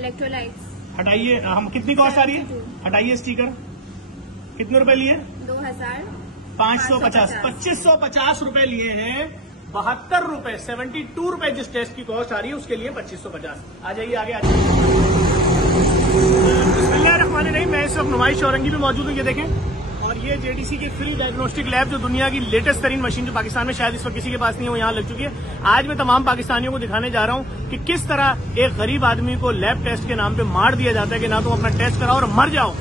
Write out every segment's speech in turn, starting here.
Electrolytes. हटाइए, हम कितनी कॉस्ट आ रही है? हटाइए स्टिकर। कितने रुपए लिए? 2550। 2550 रुपए लिए हैं। 72 रुपए 72 रुपए जिस टेस्ट की कॉस्ट आ रही है उसके लिए 2550। आ जाइए आगे, आ जाइए। बिस्मिल्लाहिर्रहमानिर्रहीम। मैं इस वक्त नुमाइश औरंगी में मौजूद हूँ, ये देखें। और ये जेडीसी की फ्री डायग्नोस्टिक लैब, जो दुनिया की लेटेस्ट तरीन मशीन, जो पाकिस्तान में शायद इस वक्त किसी के पास नहीं है, वो यहाँ लग चुकी है। आज मैं तमाम पाकिस्तानियों को दिखाने जा रहा हूँ कि किस तरह एक गरीब आदमी को लैब टेस्ट के नाम पे मार दिया जाता है कि ना तुम अपना टेस्ट कराओ और मर जाओ।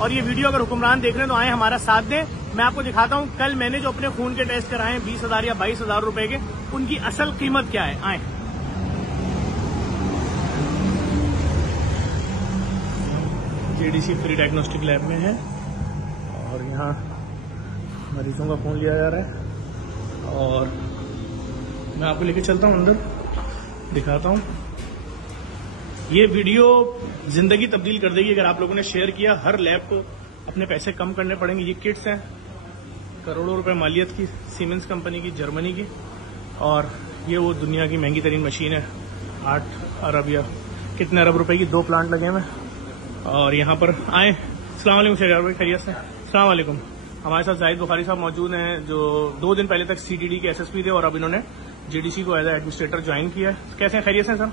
और ये वीडियो अगर हुक्मरान देख रहे हैं तो आए हमारा साथ दें। मैं आपको दिखाता हूँ कल मैंने जो अपने खून के टेस्ट कराए 20,000 या 22,000 रुपए के, उनकी असल कीमत क्या है। आए, जेडीसी फ्री डायग्नोस्टिक लैब में है और यहाँ मरीजों का खून लिया जा रहा है और मैं आपको लेके चलता हूँ अंदर, दिखाता हूँ। ये वीडियो जिंदगी तब्दील कर देगी अगर आप लोगों ने शेयर किया। हर लैब को अपने पैसे कम करने पड़ेंगे। ये किट्स हैं करोड़ों रुपए मालियत की, सीमेंस कंपनी की, जर्मनी की। और ये वो दुनिया की महंगी तरीन मशीन है, 8 अरब या कितने अरब रुपए की 2 प्लांट लगे हुए। और यहाँ पर आए। अस्सलाम वालेकुम शहजाद भाई, खैरियत से? अस्सलाम वालेकुम। हमारे साथ जाहिद बुखारी साहब मौजूद हैं, जो 2 दिन पहले तक सीटीडी के एसएसपी थे और अब इन्होंने जेडीसी को एज एडमिनिस्ट्रेटर ज्वाइन किया है। कैसे हैं, खैरियत से सर?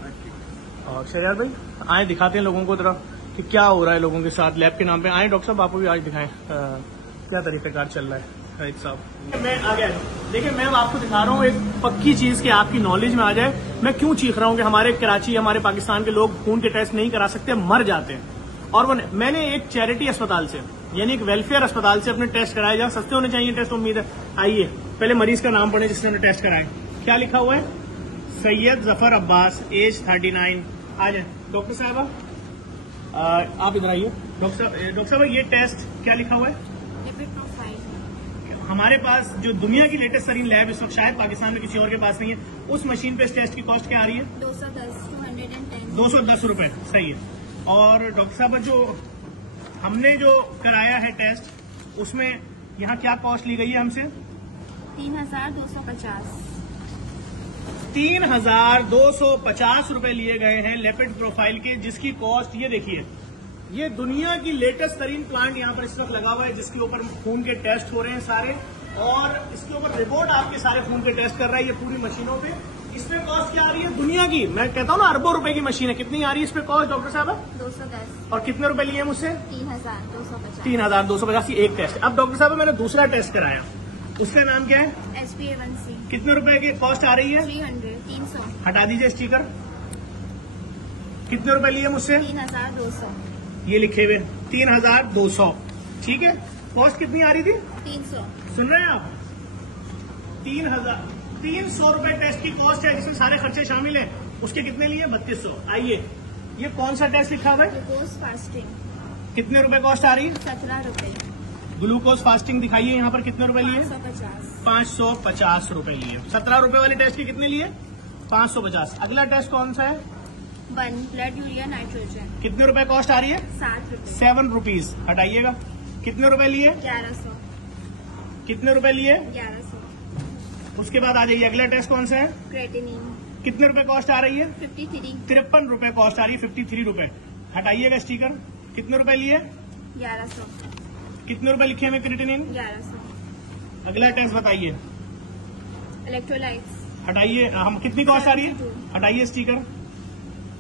और शहजाद भाई आए, दिखाते हैं लोगों को जरा कि क्या हो रहा है लोगों के साथ लैब के नाम पे। आए डॉक्टर साहब, आपको भी आज दिखाएं क्या तरीकाकार चल रहा है। एक साहब मैं आ गया। देखिए, मैं आपको दिखा रहा हूँ एक पक्की चीज कि आपकी नॉलेज में आ जाए। मैं क्यों चीख रहा हूँ कि हमारे कराची, हमारे पाकिस्तान के लोग खून के टेस्ट नहीं करा सकते, मर जाते हैं। और वो मैंने एक चैरिटी अस्पताल से, यानी एक वेलफेयर अस्पताल से अपने टेस्ट कराए, जहाँ सस्ते होने चाहिए टेस्ट। उम्मीद है। आइए पहले मरीज का नाम पढ़े जिसने टेस्ट कराए। क्या लिखा हुआ है? सैयद जफर अब्बास, एज 39। आ जाए डॉक्टर साहब, आप इधर आइए। डॉक्टर साहब ये टेस्ट क्या लिखा हुआ है? Lipid profile. हमारे पास जो दुनिया की लेटेस्ट तरीन लैब इस वक्त शायद पाकिस्तान में किसी और के पास नहीं है, उस मशीन पे इस टेस्ट की कॉस्ट क्या आ रही है? 210 रुपए। सही है। और डॉक्टर साहब जो हमने जो कराया है टेस्ट, उसमें यहाँ क्या कॉस्ट ली गई है हमसे? 3250। 3250 रुपए लिए गए हैं लिपिड प्रोफाइल के, जिसकी कॉस्ट ये देखिए। ये दुनिया की लेटेस्ट तरीन प्लांट यहाँ पर इस वक्त लगा हुआ है, जिसके ऊपर खून के टेस्ट हो रहे हैं सारे, और इसके ऊपर रिपोर्ट आपके सारे खून के टेस्ट कर रहा है ये पूरी मशीनों पे। इसमें कॉस्ट क्या आ रही है? दुनिया की, मैं कहता हूँ ना, अरबों रुपए की मशीन है। कितनी आ रही है इस पे कॉस्ट डॉक्टर साहब? 210। और कितने रुपए लिए मुझसे? 3250। 3250 एक टेस्ट। अब डॉक्टर साहब मैंने दूसरा टेस्ट कराया, उसका नाम क्या है? HbA1c। कितने रुपए की कॉस्ट आ रही है? 300। हटा दीजिए स्टिकर। कितने रुपए लिए मुझसे? 3200। ये लिखे हुए 3200। ठीक है। कॉस्ट कितनी आ रही थी? 300। सुन रहे हैं आप? 300 रुपए टेस्ट की कॉस्ट है, जिसमें सारे खर्चे शामिल हैं। उसके कितने लिए? 3200। आइए, ये कौन सा टेस्ट लिखा हुआ है? Glucose fasting. कितने रुपए कॉस्ट आ रही है? 17 रुपए। ग्लूकोज फास्टिंग दिखाइए यहाँ पर। कितने रुपए लिए? 550। 550 रुपए लिए। 17 रुपए वाले टेस्ट के कितने लिए? 550। अगला टेस्ट कौन सा है? 1 ब्लड यूरिया नाइट्रोजन। कितने रुपए कॉस्ट आ रही है? 7 रुपए। 7 रुपीज। हटाइएगा। कितने रुपए लिए? 1100। कितने रुपए लिए? 1100। उसके बाद आ जाइए, अगला टेस्ट कौन सा है? क्रेटिनिन। कितने रुपए कॉस्ट आ रही है? 53। 53 रुपए कॉस्ट आ रही है। 53 रुपए। हटाइएगा स्टिकर। कितने रुपए लिए? 1100। कितने रुपए लिखे हैं क्रिएटिनिन? 1100। अगला टेस्ट बताइए। इलेक्ट्रोलाइट्स। हटाइए, हम कितनी कॉस्ट आ रही है? हटाइए स्टिकर।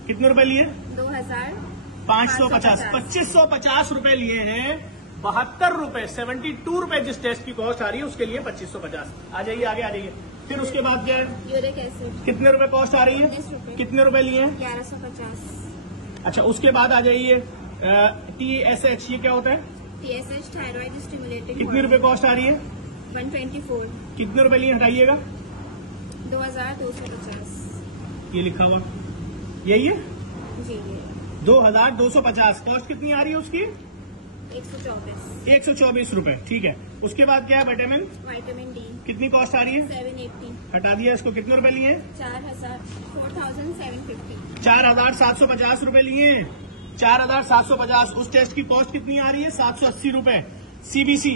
कितने रुपए लिए? 2550। 2550 रुपए लिए हैं। 72 रुपए 72 रुपए जिस टेस्ट की कॉस्ट आ रही है उसके लिए 2550। आ जाइए आगे, आ जाइए। फिर उसके बाद क्या है? Uric acid. कितने रुपए कॉस्ट आ रही है? 19 रुपए। कितने रुपए लिए हैं? 1150। अच्छा, उसके बाद आ जाइए TSH, ये क्या होता है? TSH thyroid stimulating. कितने रुपए कॉस्ट आ रही है? 124। कितने रुपए लिए? हटाइएगा। 2250। ये लिखा हुआ यही है। जी ये 2250। कॉस्ट कितनी आ रही है उसकी? 124। 124 रुपए। ठीक है। उसके बाद क्या है? Vitamin vitamin D. कितनी कॉस्ट आ रही है? 780। हटा दिया इसको। कितने रुपए लिए? 4750। 4750 रुपए लिए। 4750। उस टेस्ट की कॉस्ट कितनी आ रही है? 780 रुपए। CBC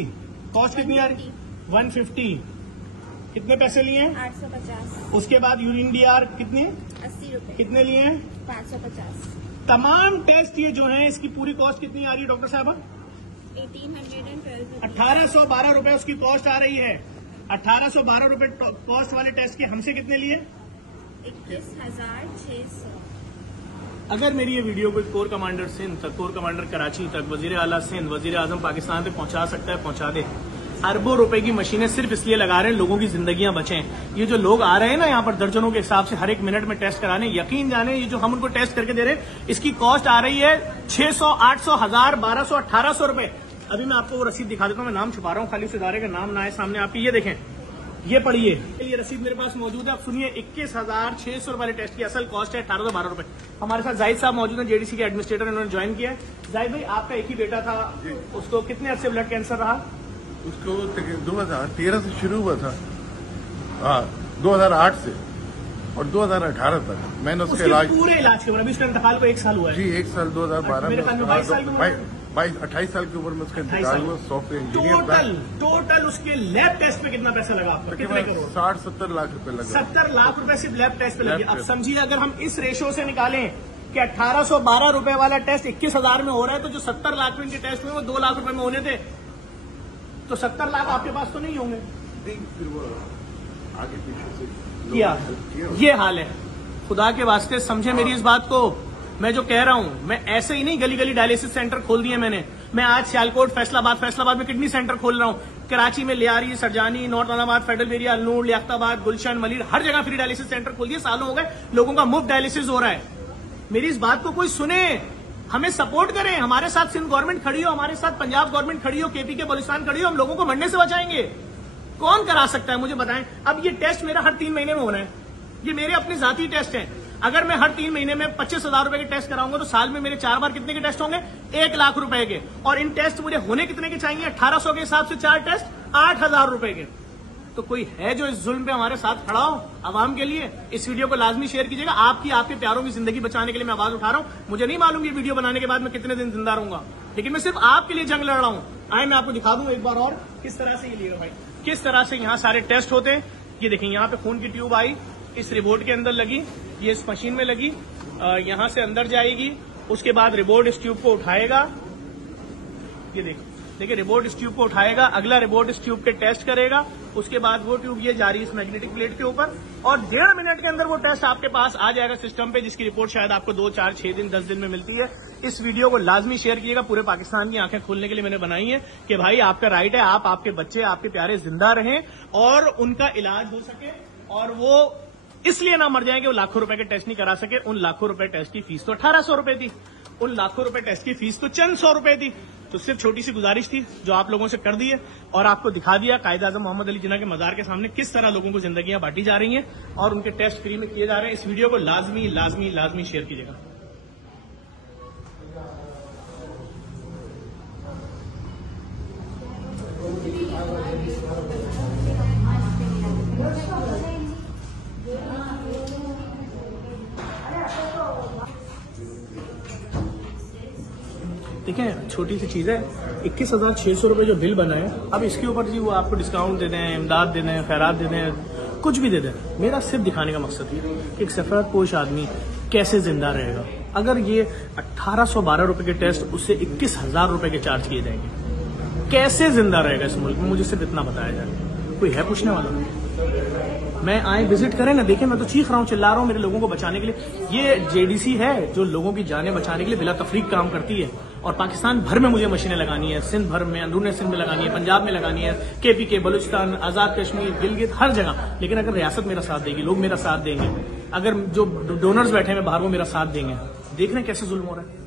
कॉस्ट कितनी आ रही है? 150। कितने पैसे लिए हैं? 850। उसके बाद यूरिन DR कितने? 80 रुपए। कितने लिए हैं? 550। तमाम टेस्ट ये जो है इसकी पूरी कॉस्ट कितनी आ रही है डॉक्टर साहबा? 1812 1812 रुपए उसकी कॉस्ट आ रही है। 1812 रुपए कॉस्ट वाले टेस्ट की हमसे कितने लिए? 21,600। अगर मेरी ये वीडियो कोई कोर कमांडर सिंध तक, कोर कमांडर कराची तक, वजीर आला सिंध, वजीर आजम पाकिस्तान तक पहुंचा सकता है, पहुंचा दे। अरबों रुपए की मशीनें सिर्फ इसलिए लगा रहे हैं लोगों की जिंदगियां बचें। ये जो लोग आ रहे हैं ना यहाँ पर दर्जनों के हिसाब से हर एक मिनट में टेस्ट कराने, यकीन जाने ये जो हम उनको टेस्ट करके दे रहे हैं इसकी कॉस्ट आ रही है 600, 800, 1000, 1200, 1800 रुपए। अभी मैं आपको वो रसीद दिखा देता हूँ। मैं नाम छुपा रहा हूँ, खाली उस इदारे का नाम ना आए सामने आपकी। ये देखें, ये पढ़िए, ये रसीद मेरे पास मौजूद है। आप सुनिए, 21,600 रुपए वाले टेस्ट की असल कॉस्ट है 1812 रुपए। हमारे साथ जाहिद साहब मौजूद हैं, जेडीसी के एडमिनिस्ट्रेटर, इन्होंने ज्वाइन किया है। जाहिद भाई, आपका एक ही बेटा था, उसको कितने अर्से ब्लड कैंसर रहा? उसको 2013 से शुरू हुआ था, 2008 से और 2018 तक मैंने उसके इलाज, पूरे इलाज के बाद। अभी उसका इंतकाल को 1 साल हुआ है जी, 1 साल 2012 में, 22 साल की 28 साल की उम्र में उसका इंतकाल हुआ। Software engineer. टोटल उसके लैब टेस्ट पे कितना पैसा लगा आपका? कितने करोड़? 60-70 लाख रुपए लगे। 70 लाख रुपए सिर्फ लैब टेस्ट पे लगे। अब समझिए, अगर हम इस रेशो से निकालें कि 1812 रुपए वाला टेस्ट 21,000 में हो रहा है, तो जो 70 लाख में इनके टेस्ट में वो 2 लाख रुपए में होने थे, तो 70 लाख आपके पास तो नहीं होंगे। फिर वो आगे पीछे से किया, ये हाल है। खुदा के वास्ते समझे मेरी इस बात को। मैं जो कह रहा हूं, मैं ऐसे ही नहीं गली गली डायलिसिस सेंटर खोल दिए मैंने। मैं आज सियालकोट, फैसलाबाद में किडनी सेंटर खोल रहा हूं। कराची में Lyari, Surjani, north Allahabad, federal area, Alnoor, Liaquatabad, Gulshan, Malir, हर जगह फ्री डायलिसिस सेंटर खोल दिए। सालों हो गए, लोगों का मुफ्त डायलिसिस हो रहा है। मेरी इस बात को कोई सुने, हमें सपोर्ट करें। हमारे साथ सिंध गवर्नमेंट खड़ी हो, हमारे साथ पंजाब गवर्नमेंट खड़ी हो, केपी के बलूचिस्तान खड़ी हो। हम लोगों को मरने से बचाएंगे। कौन करा सकता है मुझे बताएं। अब ये टेस्ट मेरा हर 3 महीने में होना है। ये मेरे अपने जाती टेस्ट हैं। अगर मैं हर 3 महीने में 25,000 रुपए के टेस्ट कराऊंगा तो साल में मेरे 4 बार कितने के टेस्ट होंगे? 1 लाख रुपए के। और इन टेस्ट मुझे होने कितने के चाहिए? 1800 के हिसाब से 4 टेस्ट 8,000 रुपए के। तो कोई है जो इस जुल्म पे हमारे साथ खड़ा हो आवाम के लिए? इस वीडियो को लाजमी शेयर कीजिएगा। आपके प्यारों की जिंदगी बचाने के लिए मैं आवाज उठा रहा हूं। मुझे नहीं मालूम ये वीडियो बनाने के बाद मैं कितने दिन जिंदा रहूंगा, लेकिन मैं सिर्फ आपके लिए जंग लड़ रहा हूं। आए मैं आपको दिखा दूं एक बार और किस तरह से ये लिएगा भाई, किस तरह से यहाँ सारे टेस्ट होते हैं। ये देखें, यहाँ पे खून की ट्यूब आई, इस रिपोर्ट के अंदर लगी, ये इस मशीन में लगी, यहां से अंदर जाएगी। उसके बाद रिपोर्ट इस ट्यूब को उठाएगा। ये देखिए रिपोर्ट इस ट्यूब को उठाएगा, अगला रिपोर्ट इस ट्यूब के टेस्ट करेगा। उसके बाद वो ट्यूब ये जा रही है इस मैग्नेटिक प्लेट के ऊपर, और 1.5 मिनट के अंदर वो टेस्ट आपके पास आ जाएगा सिस्टम पे, जिसकी रिपोर्ट शायद आपको 2, 4, 6 दिन, 10 दिन में मिलती है। इस वीडियो को लाजमी शेयर कीजिएगा। पूरे पाकिस्तान की आंखें खोलने के लिए मैंने बनाई है कि भाई आपका राइट है, आप, आपके बच्चे, आपके प्यारे जिंदा रहें और उनका इलाज हो सके, और वो इसलिए ना मर जाए कि वो लाखों रुपए के टेस्ट नहीं करा सके। उन लाखों रुपए टेस्ट की फीस तो 1800 रुपए थी, उन लाखों रुपए टेस्ट की फीस तो चंद 100 रुपए थी। तो सिर्फ छोटी सी गुजारिश थी जो आप लोगों से कर दी है, और आपको दिखा दिया कायद आजम मोहम्मद अली जिन्ना के मजार के सामने किस तरह लोगों को जिंदगियां बांटी जा रही हैं और उनके टेस्ट फ्री में किए जा रहे हैं। इस वीडियो को लाजमी लाजमी लाजमी शेयर कीजिएगा। देखें, छोटी सी चीज है, 21,600 रुपए जो बिल बना है, अब इसके ऊपर जी वो आपको डिस्काउंट दे दें, इमदाद दे दें, खैरात दे दें, कुछ भी दे दें। मेरा सिर्फ दिखाने का मकसद ये कि एक सफेद पोश आदमी कैसे जिंदा रहेगा। अगर ये 1812 रुपए के टेस्ट उससे 21,000 रुपए के चार्ज किए जाएंगे, कैसे जिंदा रहेगा इस मुल्क में? मुझे सिर्फ इतना बताया जाए। कोई है पूछने वाला? मैं आए विजिट करें ना, देखें मैं तो चीख रहा हूँ, चिल्ला रहा हूँ मेरे लोगों को बचाने के लिए। ये जेडीसी है जो लोगों की जानें बचाने के लिए बिला तफरीक काम करती है, और पाकिस्तान भर में मुझे मशीनें लगानी है, सिंध भर में, अंदरूनी सिंध में लगानी है, पंजाब में लगानी है, केपी के, बलूचिस्तान, आजाद कश्मीर, गिलगित, हर जगह। लेकिन अगर रियासत मेरा साथ देगी, लोग मेरा साथ देंगे, अगर जो डोनर्स बैठे हैं बाहर वो मेरा साथ देंगे, देख रहे हैं कैसे जुल्म हो रहा है।